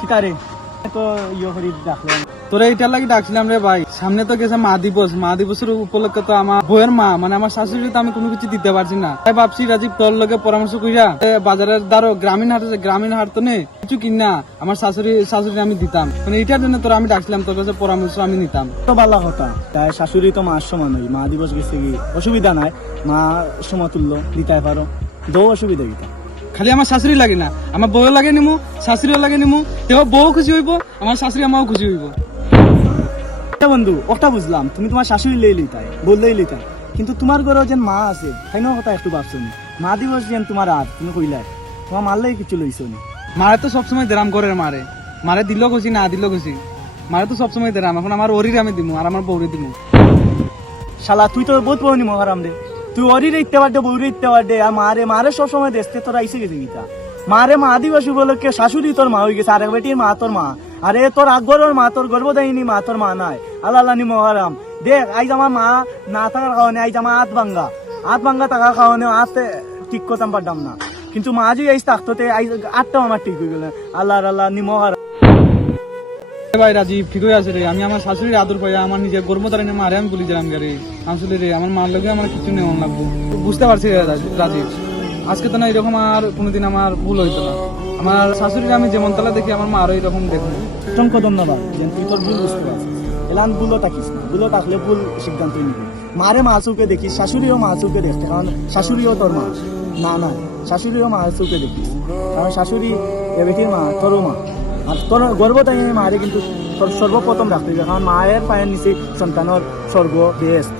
কিতারে তো ইয়ে করি ডাকলাম তোরা এটার লাগি ডাকছিলাম রে ভাই, সামনে তো গেছে মা দিবসের উপলক্ষে তো আমার বইয়ের মা মানে আমার শাশুড়ি তো আমি কোনো কিছু দিতে পারছি না, তাই ভাবছি রাজীব তোর লগে পরামর্শ কইরা বাজারের দ্বারো গ্রামীণ হাট তো নেই কিছু কিনা আমার শাশুড়ি আমি দিতাম, মানে এটার জন্য তোরা আমি ডাকছিলাম, তোর কাছে পরামর্শ আমি নিতাম। তো ভালো কথা, তাই শাশুড়ি তো মার সমান হই, মা দিবস গেছে কি অসুবিধা নাই, মা সমতুল্য দিতে পারো, দো অসুবিধা কিতা। খালি আমার শাশুড়ি লাগে না, আমার বউও লাগে নিমু, শাশুড়িও লাগে নিমু, তেও বউ খুশি হইব, আমার শাশুড়ি আমাও খুশি হইব। বন্ধু ওটা বুঝলাম, তুমি তোমার শাশুড়ি লইতাই বললেই লইতাই, কিন্তু তোমার ঘরে যে মা আছে তাই না কথা একটু ভাবছো নি, মা দিবস যেন তোমার আর তুমি কইলাই তোমার মারলেই কিছু লইছো নি। মারে তো সবসময় দেরাম করে মারে দিল খুশি না দিল খুশি, মারে তো সবসময় দেরাম, এখন আমার ওরিরে আমি দিমু আর আমার বউরে দিমু। শালা তুই তো বহুত বড় নি মহারাম দে, তুই অরিরে ইত্যা বাড়ে বউরে ইত্যা বাড়ে, আর মারে সবসময় দেখতে তোরা আইসে গেছে গীতা, মারে মা দিবস উপলক্ষে শাশুড়ি তোর মা হয়ে গেছে, আর এক বেটির মা তোর মা, আরে তোর আকবরের মা তোর গর্ভদায়িনী মা তোর মা নাই, আল্লাহ নি মহারাম দেখ আইজ আমার মা না থাকার কারণে আইজ আমার হাত ভাঙ্গা থাকার কারণে হাত ঠিক করতাম পারতাম না, কিন্তু মা যে আইস থাকতে আইজ আটটাও আমার ঠিক হয়ে গেল, আল্লাহ নি মহারাম। ভাই রাজীব ঠিক হয়ে আছে রে, আমি আমার শাশুড়ির আদর পাই, আমার নিজের গর্ভধারণে মারে আমি বলি যালাম গাড়ি আসলে রে, আমার মার লগে আমার কিছু নেওয়া লাগবো, বুঝতে পারছি রে রাজীব, আজকে তো না এরকম আর কোনোদিন আমার ভুল হইতো না, আমার শাশুড়ির আমি যেমন তালা দেখি আমার মারও এরকম দেখবো। অসংখ্য ধন্যবাদ যে তুই তোর ভুল বুঝতে পারছিস, এলান ভুলও থাকিস না, ভুলও থাকলে ভুল সিদ্ধান্ত নিবি, মারে মা চৌকে দেখিস, শাশুড়িও মা চৌকে দেখতে, কারণ শাশুড়িও তোর মা না শাশুড়িও মা চৌকে দেখিস, কারণ শাশুড়ি এ বেটির মা তোরও মা, আর তোর গর্ভটাই মারে কিন্তু তোর সর্বপ্রথম রাখতে হবে, কারণ মায়ের পায়ের নিচে সন্তানের স্বর্গ বেহেশত।